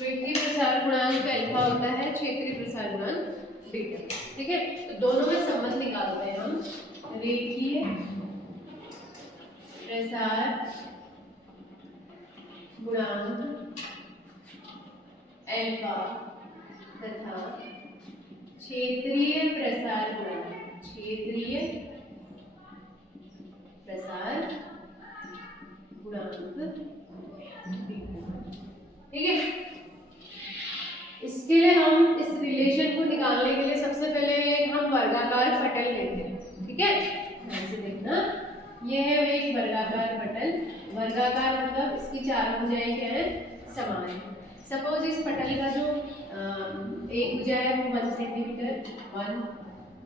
रेखीय प्रसार गुणांक अल्फा होता है क्षेत्रीय प्रसार गुणांक बीटा। ठीक है, तो दोनों में संबंध निकालते हैं हम। रेखीय प्रसार गुणांक अल्फा तथा क्षेत्रीय प्रसार गुणांक, क्षेत्रीय प्रसार गुणांक बीटा। ठीक है, इसके लिए हम इस रिलेशन को निकालने के लिए सबसे पहले हम वर्गाकार पटल लेते हैं। ठीक है, ध्यान से देखना, यह है एक वर्गाकार पटल। वर्गाकार मतलब इसकी चारों भुजाएं क्या है, समान है। सपोज इस पटल का जो एक भुजा है वो 1 सेंटीमीटर, 1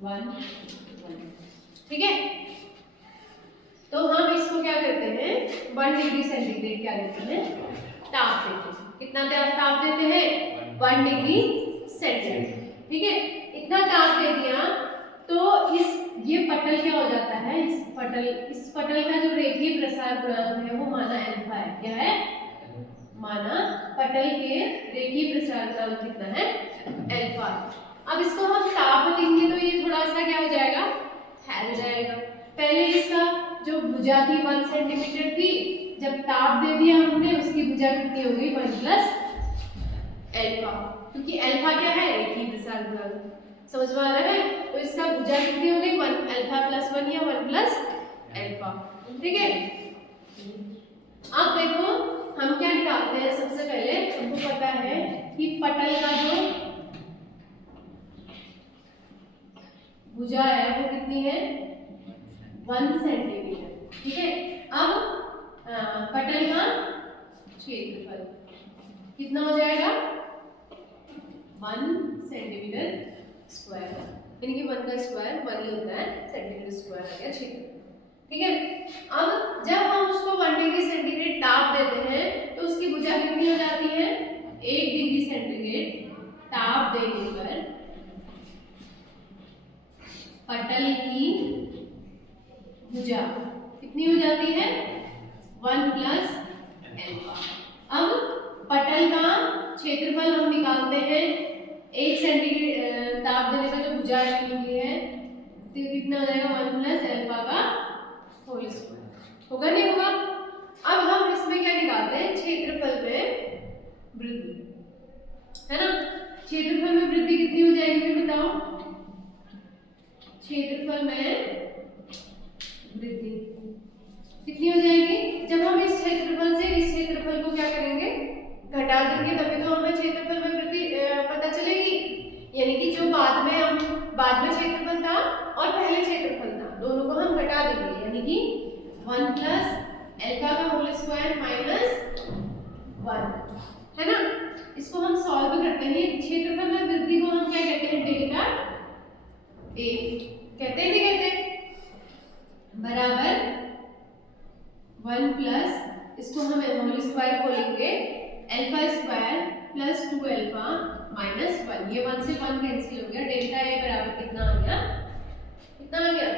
1 1। ठीक है, तो हम इसको क्या करते हैं, 1 डिग्री सेंटीग्रेड क्या देते हैं, ताप देते हैं। कितना ताप देते हैं, 1 डिग्री सेंटीग्रेड। ठीक है, इतना ताप दे दिया तो ये पटल क्या हो जाता है, इस पटल का जो रेखीय प्रसार गुणांक है वो माना अल्फा है। क्या है, माना पटल के रेखीय प्रसार गुणांक कितना है, अल्फा। अब इसको हम ताप लेंगे तो ये थोड़ा सा क्या हो जाएगा, फैल जाएगा। पहले इसका जो भुजा थी 1 सेंटीमीटर थी, जब ताप दे दिया हमने, उसकी भुजा कितनी हो गई, 1 प्लस अल्फा, क्योंकि अल्फा क्या है, रेखीय प्रसार गुणांक। समझ में आ रहा है, तो इसका भुजा कितनी हो गई, 1 अल्फा प्लस 1 या 1 प्लस अल्फा। ठीक है, अब देखो हम क्या निकालते हैं, सबसे पहले हमको पता है कि पटल का जो भुजा है वो कितनी है, 1 सेंटीमीटर। ठीक है, अब पटल का क्षेत्रफल कितना हो जाएगा, 1 सेंटीमीटर स्क्वायर, यानी कि 1 का स्क्वायर 1 ही होता है, सेंटीमीटर स्क्वायर आ गया क्षेत्रफल। ठीक है, अब जब हम उसको 1 डिग्री सेंटीग्रेड ताप देते हैं तो उसकी भुजा कितनी हो जाती है, 1 डिग्री सेंटीग्रेड ताप देने पर पटल की भुजा कितनी हो जाती है, 1 प्लस अल्फा। अब पटल का क्षेत्रफल हम निकालते हैं, 1 सेंटीग्रेड ताप देने का जो भुजा निकली है तो कितना हो जाएगा, 1 प्लस अल्फा का होल स्क्वायर। होगा नहीं होगा। अब हम इसमें क्या निकालते हैं, क्षेत्रफल में वृद्धि, है ना। क्षेत्रफल में वृद्धि कितनी हो जाएगी, फिर बताओ, क्षेत्रफल में वृद्धि कितनी हो जाएगी, जब हम इस क्षेत्रफल से इस क्षेत्रफल को क्या करेंगे, घटा देंगे, तभी तो हमें क्षेत्रफल में वृद्धि पता चलेगी। यानी कि जो बाद में क्षेत्रफल था और पहले क्षेत्रफल था, दोनों को हम घटा देंगे, यानी कि 1 प्लस अल्फा का होल स्क्वायर माइनस 1, है ना। इसको हम सॉल्व करते हैं, क्षेत्रफल में वृद्धि को हम क्या कहते हैं, डेल्टा ए कहते हैं, नहीं कहते, बराबर 1 प्लस, इसको हम होल स्क्वायर को लेंगे, alpha square plus 2 alpha minus 1, ये 1 से 1 कैंसिल हो गया, डेल्टा ए बराबर कितना आ गया, कितना आ गया,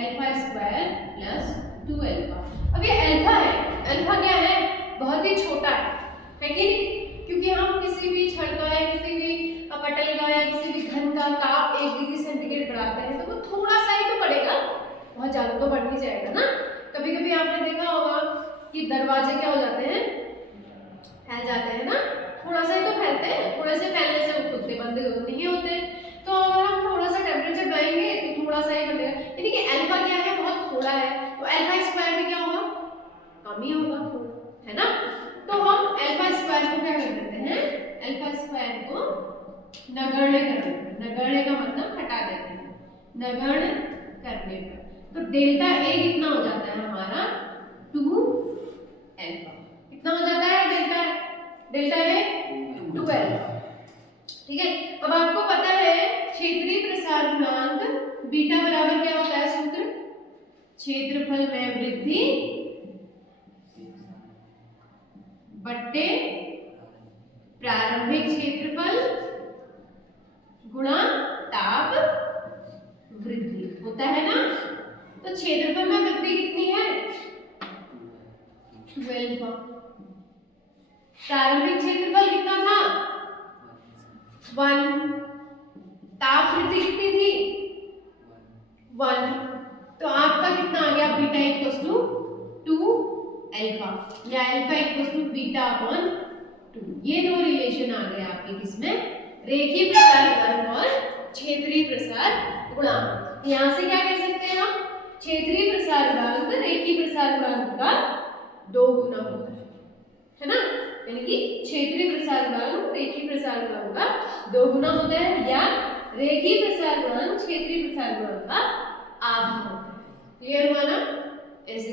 अल्फा स्क्वायर प्लस 2 अल्फा। अब ये अल्फा है, अल्फा क्या है, बहुत ही छोटा है कि नहीं, क्योंकि हम किसी भी छड़ का या किसी भी पटल का या किसी भी घन का ताप 1 डिग्री सेंटीग्रेड बढ़ाते हैं तो वो थोड़ा सा ही तो बढ़ेगा, बहुत ज्यादा तो बढ़ नहीं जाएगा ना। कभी कभी आपने देखा होगा कि दरवाजे क्या हो जाते हैं, फैल जाते हैं ना, थोड़ा सा ही तो फैलते हैं, थोड़े से फैलने से वो खुद से बंद नहीं होते। तो अगर हम थोड़ा सा टेम्परेचर बढ़ाएंगे तो थोड़ा सा ही बनेगा, यानी कि अल्फा क्या है, बहुत थोड़ा है, तो अल्फा स्क्वायर भी क्या होगा, कम ही होगा थोड़ा, है ना। तो हम अल्फा स्क्वायर को क्या कर देते हैं, अल्फा स्क्वायर को नगण्य कर देते हैं, नगण्य का मतलब हटा देते हैं, नगण्य करने पर तो डेल्टा ए कितना हो जाता है हमारा, 2 अल्फा। कितना हो जाता है डेल्टा ए 2 अल्फा। ठीक है, अब आपको पता है क्षेत्रीय प्रसार गुणांक बीटा बराबर क्या होता है, सूत्र, क्षेत्रफल में वृद्धि बट्टे प्रारंभिक क्षेत्रफल गुणा ताप वृद्धि होता है ना। तो क्षेत्रफल में वृद्धि कितनी है, 12, प्रारंभिक क्षेत्रफल कितना था 1, ताप वृद्धि कितनी थी 1, तो आपका कितना आ गया बीटा इक्वल्स टू 2 अल्फा या alpha equals to beta upon 2। ये दो रिलेशन आ गए आपके किसमें, रेखीय प्रसार गुणांक और क्षेत्रीय प्रसार गुणांक। यहाँ से क्या कह सकते हैं हम, क्षेत्रीय प्रसार गुणांक रेखीय प्रसार गुणांक का 2 गुना होता है ना, यानी कि क्षेत्रीय प्रसार गुणांक रेखीय प्रसार गुणांक का 2 गुना होता है, या रेखीय प्रसार गुणांक क्षेत्रीय प्रसार गुणांक का आधा होता है। क्लियर हुआ ना, ऐसे